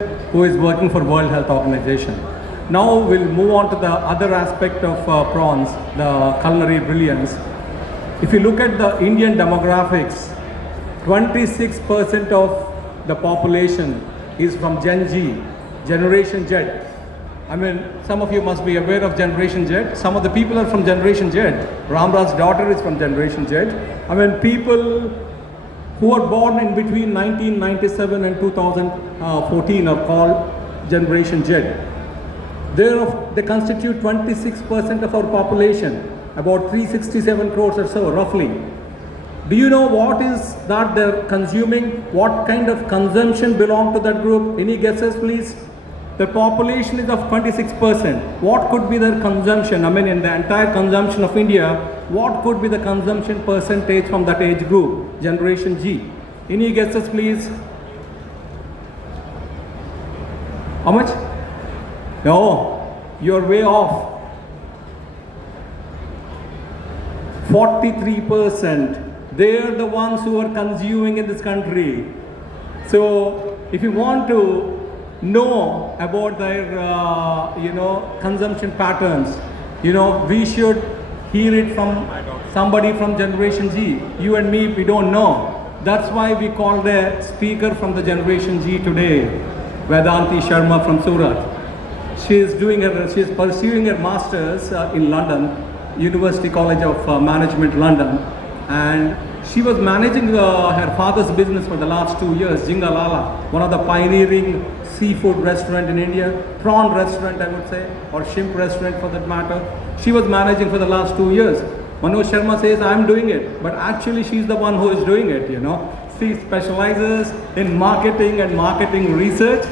who is working for World Health Organization. Now we'll move on to the other aspect of prawns, the culinary brilliance. If you look at the Indian demographics, 26% of the population is from Gen Z, Generation Z. I mean, some of you must be aware of Generation Z. Some of the people are from Generation Z. Ramraj's daughter is from Generation Z. I mean, people who are born in between 1997 and 2014 are called Generation Z. They constitute 26% of our population, about 367 crores or so, roughly. Do you know what is that they're consuming? What kind of consumption belong to that group? Any guesses, please? The population is of 26%. What could be their consumption? I mean, in the entire consumption of India, what could be the consumption percentage from that age group, Generation G? Any guesses, please? How much? No, you're way off. 43%. They're the ones who are consuming in this country. So, if you want to know about their consumption patterns, we should hear it from somebody from Generation G. You and me, we don't know. That's why we call the speaker from the Generation G today, Vedanti Sharma from Surat. She is pursuing her masters in London, University College of Management, London, and she was managing her father's business for the last 2 years, Jingalala, one of the pioneering seafood restaurant in India, prawn restaurant I would say, or shrimp restaurant for that matter. She was managing for the last 2 years. Manoj Sharma says, I'm doing it, but actually she's the one who is doing it, She specializes in marketing and marketing research.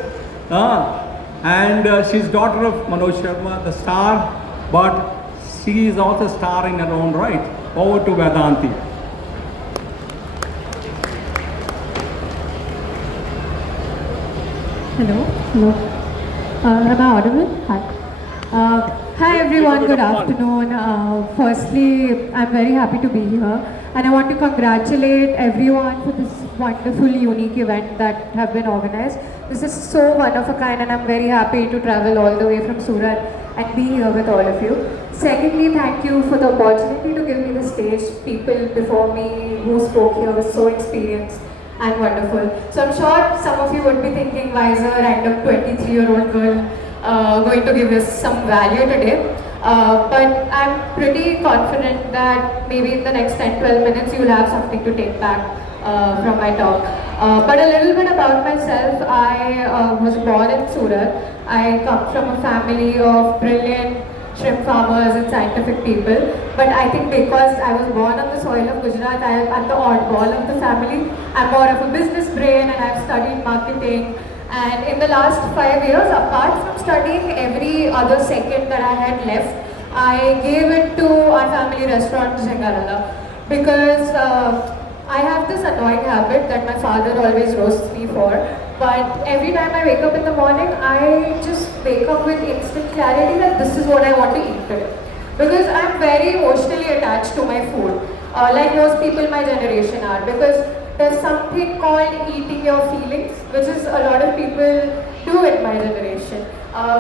And she's daughter of Manoj Sharma, the star, but she is also a star in her own right. Over to Vedanti. Hello. Am I audible? Hi. Hi everyone, good afternoon. Firstly, I'm very happy to be here and I want to congratulate everyone for this wonderful, unique event that have been organized. This is so one of a kind and I'm very happy to travel all the way from Surat and be here with all of you. Secondly, thank you for the opportunity to give me the stage. People before me who spoke here were so experienced and wonderful. So I'm sure some of you would be thinking, why is a random 23-year-old girl going to give us some value today? But I'm pretty confident that maybe in the next 10-12 minutes you will have something to take back from my talk. But a little bit about myself. I was born in Surat. I come from a family of brilliant shrimp farmers and scientific people. But I think because I was born on the soil of Gujarat, I'm the oddball of the family. I'm more of a business brain and I've studied marketing. And in the last 5 years, apart from studying every other second that I had left, I gave it to our family restaurant, Zengalala, because I have this annoying habit that my father always roasts me for. But every time I wake up in the morning, I just wake up with instant clarity that this is what I want to eat today. Because I'm very emotionally attached to my food, like most people my generation are. Because there's something called eating your feelings, which is a lot of people do in my generation.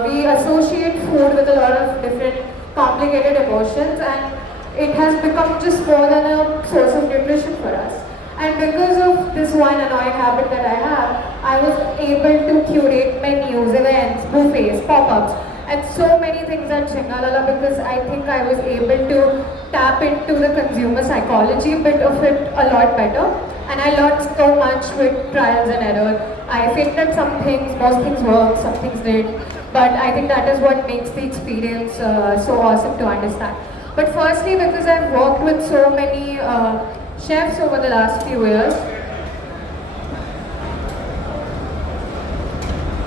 We associate food with a lot of different complicated emotions and it has become just more than a source of nutrition for us. And because of this one annoying habit that I have, I was able to curate menus, events, buffets, pop-ups, and so many things at Zengalala because I think I was able to tap into the consumer psychology bit of it a lot better. And I learned so much with trials and error. I think that some things, most things work, some things did. But I think that is what makes the experience so awesome to understand. But firstly, because I've worked with so many chefs over the last few years.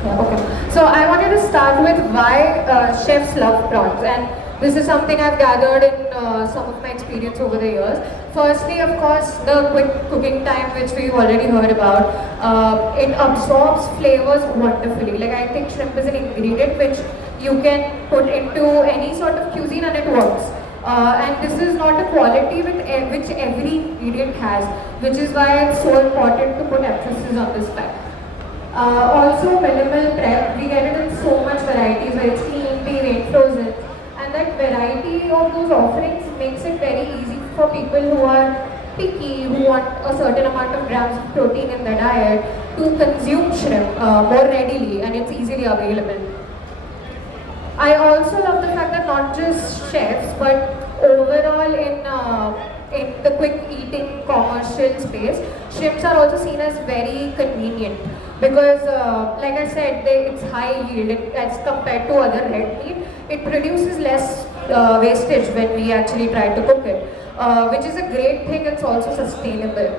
Yeah, okay. So I wanted to start with why chefs love prawns. And this is something I've gathered in some of my experience over the years. Firstly, of course, the quick cooking time, which we've already heard about, it absorbs flavors wonderfully. Like I think shrimp is an ingredient which you can put into any sort of cuisine and it works. And this is not a quality which every ingredient has, which is why it's so important to put emphasis on this fact. Also minimal prep, we get it in so much varieties where it's clean, peeled, frozen. And that variety of those offerings makes it very easy for people who are picky, who want a certain amount of grams of protein in their diet, to consume shrimp more readily, and it's easily available. I also love the fact that not just chefs, but overall in the quick eating commercial space, shrimps are also seen as very convenient because, like I said, it's high yield as compared to other red meat. It produces less wastage when we actually try to cook it, which is a great thing. It's also sustainable.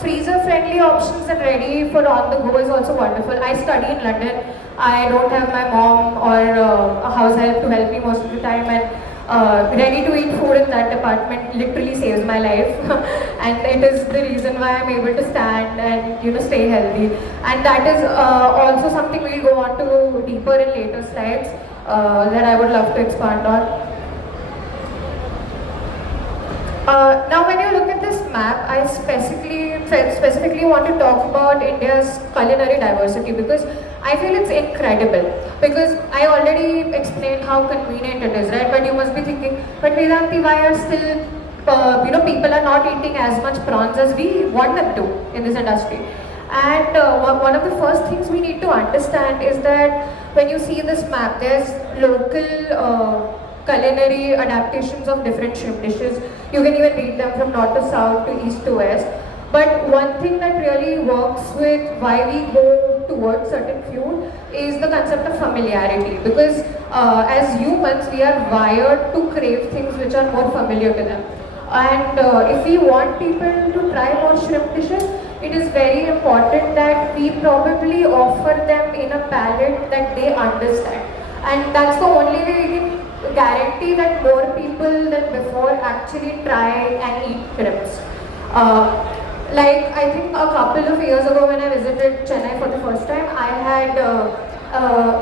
Freezer-friendly options and ready for on the go is also wonderful. I study in London. I don't have my mom or a house help to help me most of the time, and ready-to-eat food in that department literally saves my life, and it is the reason why I'm able to stand and stay healthy. And that is also something we'll go on to deeper in later slides that I would love to expand on. Now when you look at this map, I specifically want to talk about India's culinary diversity because I feel it's incredible. Because I already explained how convenient it is, right? But you must be thinking, but Vedanti, why are still, people are not eating as much prawns as we want them to in this industry? And one of the first things we need to understand is that when you see this map, there's local culinary adaptations of different shrimp dishes. You can even read them from north to south to east to west. But one thing that really works with why we go towards certain food is the concept of familiarity. Because as humans, we are wired to crave things which are more familiar to them. And if we want people to try more shrimp dishes, it is very important that we probably offer them in a palette that they understand. And that's the only way we can guarantee that more people than before actually try and eat shrimps. Like I think a couple of years ago when I visited Chennai for the first time, I had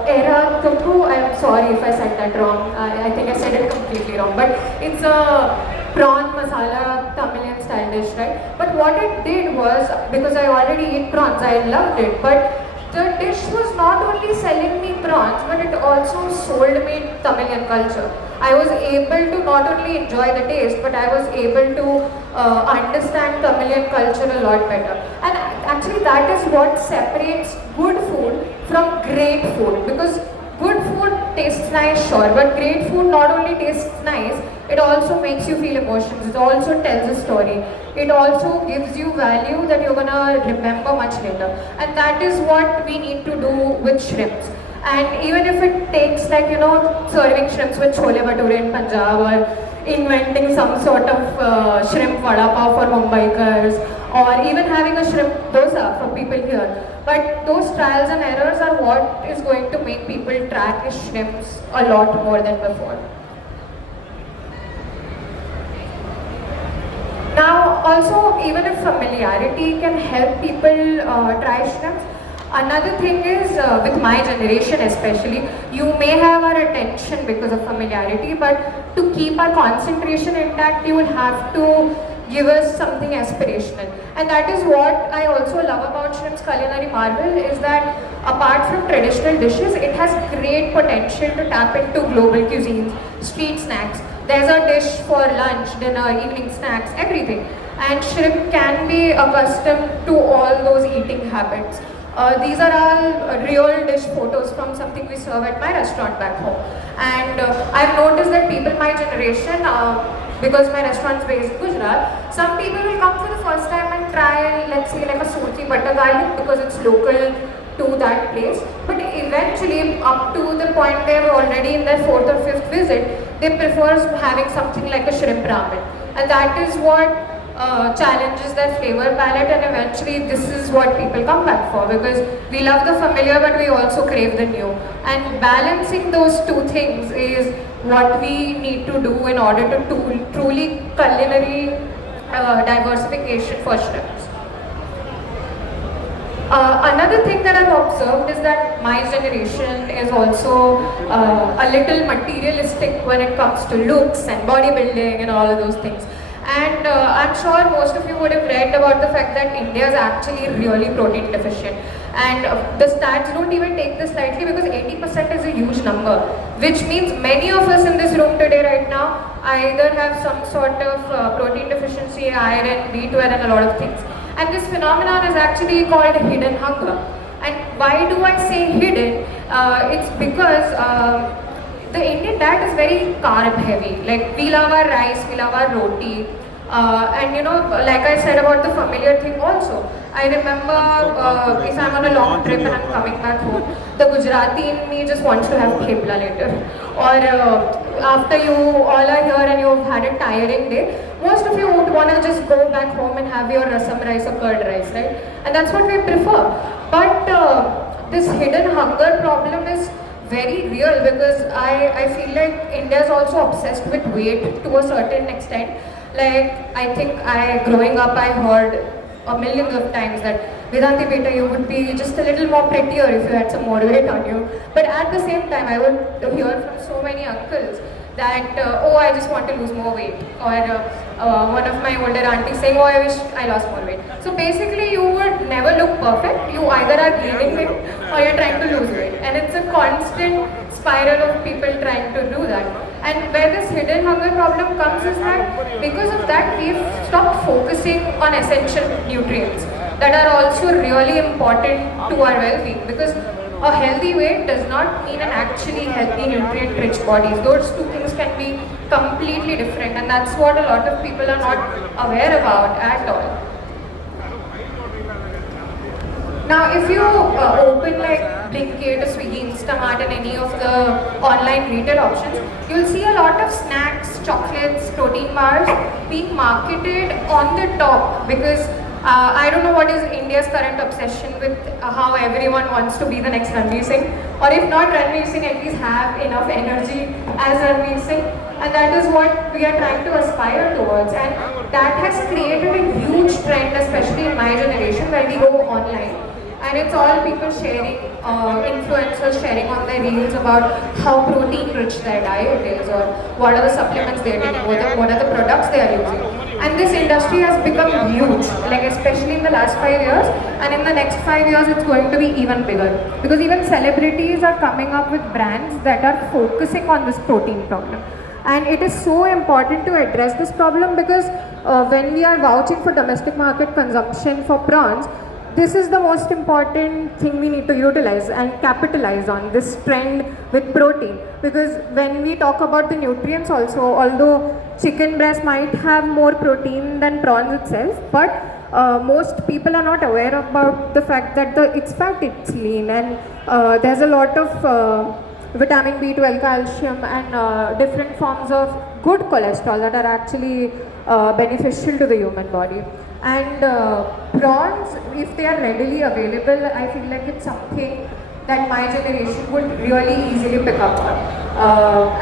Era Tukku. I'm sorry if I said that wrong. I think I said it completely wrong. But it's a prawn masala Tamilian style dish, right? But what it did was, because I already eat prawns, I loved it. But the dish was not only selling me prawns, but it also sold me Tamilian culture. I was able to not only enjoy the taste, but I was able to understand Tamilian culture a lot better. And actually that is what separates good food from great food. Because good food tastes nice, sure, but great food not only tastes nice, it also makes you feel emotions. It also tells a story. It also gives you value that you're gonna remember much later. And that is what we need to do with shrimps. And even if it takes like, serving shrimps with chole bhature in Punjab or inventing some sort of shrimp vada pav for Mumbaikars or even having a shrimp dosa for people here. But those trials and errors are what is going to make people try shrimps a lot more than before. Now, also, even if familiarity can help people try shrimps, another thing is, with my generation especially, you may have our attention because of familiarity, but to keep our concentration intact, you will have to give us something aspirational. And that is what I also love about Shrimp's Culinary Marvel, is that apart from traditional dishes, it has great potential to tap into global cuisines, street snacks. There's a dish for lunch, dinner, evening snacks, everything. And shrimp can be accustomed to all those eating habits. These are all real dish photos from something we serve at my restaurant back home. And I've noticed that people my generation, because my restaurant is based in Gujarat, some people will come for the first time and try, let's say, like a surti butter garlic because it's local to that place. But eventually, up to the point they're already in their 4th or 5th visit, they prefer having something like a shrimp ramen. And that is what challenges their flavor palette, and eventually this is what people come back for, because we love the familiar but we also crave the new. And balancing those two things is what we need to do in order to truly culinary diversification for shrimps. Another thing that I've observed is that my generation is also a little materialistic when it comes to looks and bodybuilding and all of those things. And I'm sure most of you would have read about the fact that India is actually really protein deficient. And the stats don't even take this lightly because 80% is a huge number, which means many of us in this room today right now either have some sort of protein deficiency, iron, B12 and a lot of things. And this phenomenon is actually called hidden hunger. And why do I say hidden? It's because the Indian diet is very carb heavy. Like we love our rice, we love our roti. And you know, like I said about the familiar thing also, I remember if I'm on a long trip and I'm coming back home, the Gujarati in me just wants to have thepla later. Or after you all are here and you've had a tiring day, most of you would want to just go back home and have your rasam rice or curd rice, right? And that's what we prefer. But this hidden hunger problem is very real because I feel like India is also obsessed with weight to a certain extent. Like, I think growing up, I heard millions of times that Vedanti beta, you would be just a little more prettier if you had some more weight on you. But at the same time, I would hear from so many uncles that, oh, I just want to lose more weight. Or one of my older aunties saying, oh, I wish I lost more weight. So basically, you would never look perfect. You either are gaining weight or you're trying to lose weight. And it's a constant spiral of people trying to do that. And where this hidden hunger problem comes is that because of that, we've stopped focusing on essential nutrients that are also really important to our well-being. Because a healthy weight does not mean an actually healthy, nutrient-rich body. Those two things can be completely different, and that's what a lot of people are not aware about at all. Now, if you open like Blinkit, Swiggy, Instamart and any of the online retail options, you'll see a lot of snacks, chocolates, protein bars being marketed on the top because I don't know what is India's current obsession with how everyone wants to be the next Ranveer Singh, or if not Ranveer Singh, at least have enough energy as Ranveer Singh, and that is what we are trying to aspire towards, and that has created a huge trend, especially in my generation, where we go online. And it's all people sharing, influencers sharing on their reels about how protein rich their diet is or what are the supplements they're taking, what are the products they are using. And this industry has become huge, like especially in the last 5 years, and in the next 5 years it's going to be even bigger. Because even celebrities are coming up with brands that are focusing on this protein problem. And it is so important to address this problem because when we are vouching for domestic market consumption for prawns, this is the most important thing we need to utilize and capitalize on, this trend with protein. Because when we talk about the nutrients also, although chicken breast might have more protein than prawns itself, but most people are not aware about the fact that it's fat, it's lean, and there's a lot of vitamin B12, calcium and different forms of good cholesterol that are actually beneficial to the human body. And prawns, if they are readily available, I feel like it's something that my generation would really easily pick up on.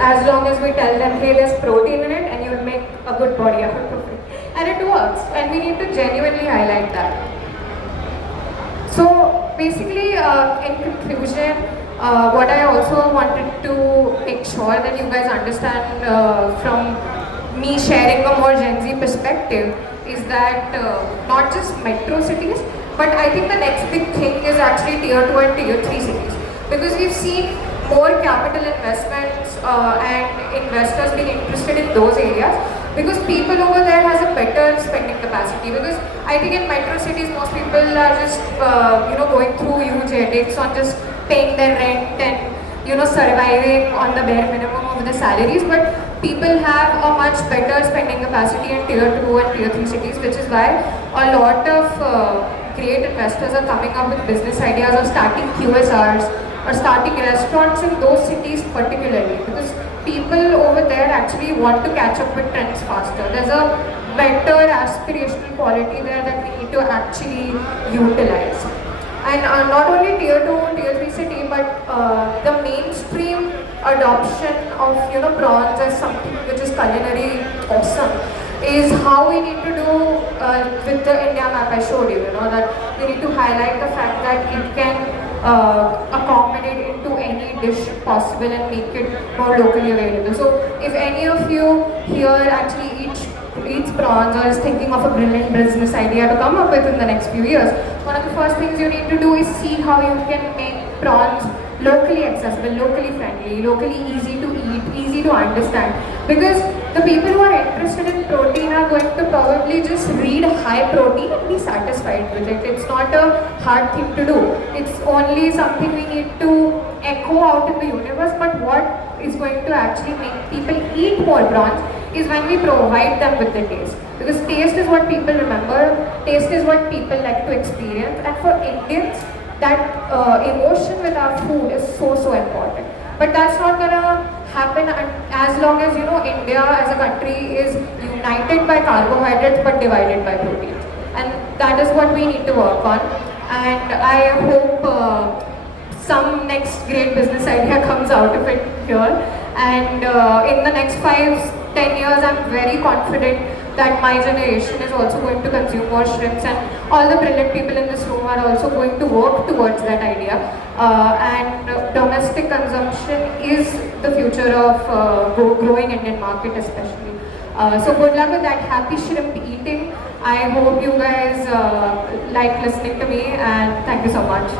As long as we tell them, hey, there's protein in it and you'll make a good body out of it. And it works, and we need to genuinely highlight that. So basically, in conclusion, what I also wanted to make sure that you guys understand from me sharing a more Gen Z perspective is that not just metro cities, but I think the next big thing is actually tier 2 and tier 3 cities. Because we've seen more capital investments and investors being interested in those areas because people over there has a better spending capacity. Because I think in metro cities, most people are just going through huge headaches on just paying their rent and surviving on the bare minimum of the salaries, but people have a much better spending capacity in tier 2 and tier 3 cities, which is why a lot of great investors are coming up with business ideas of starting QSRs or starting restaurants in those cities particularly, because people over there actually want to catch up with trends faster. There's a better aspirational quality there that we need to actually utilize. And not only tier 2, tier 3 city, but the mainstream adoption of prawns as something which is culinary awesome is how we need to do with the India map I showed you, that we need to highlight the fact that it can accommodate into any dish possible and make it more locally available. So if any of you here actually eats prawns or is thinking of a brilliant business idea to come up with in the next few years, one of the first things you need to do is see how you can make prawns locally accessible, locally friendly, locally easy to eat, easy to understand. Because the people who are interested in protein are going to probably just read high protein and be satisfied with it. It's not a hard thing to do. It's only something we need to echo out in the universe. But what is going to actually make people eat more prawns is when we provide them with the taste. Because taste is what people remember, taste is what people like to experience, and for Indians, that emotion with our food is so important. But that's not gonna happen as long as India as a country is united by carbohydrates but divided by proteins, and that is what we need to work on. And I hope some next great business idea comes out of it here. And in the next 5-10 years, I'm very confident that my generation is also going to consume more shrimps, and all the brilliant people in this room are also going to work towards that idea. And domestic consumption is the future of growing Indian market especially. So good luck with that. Happy shrimp eating. I hope you guys like listening to me, and thank you so much.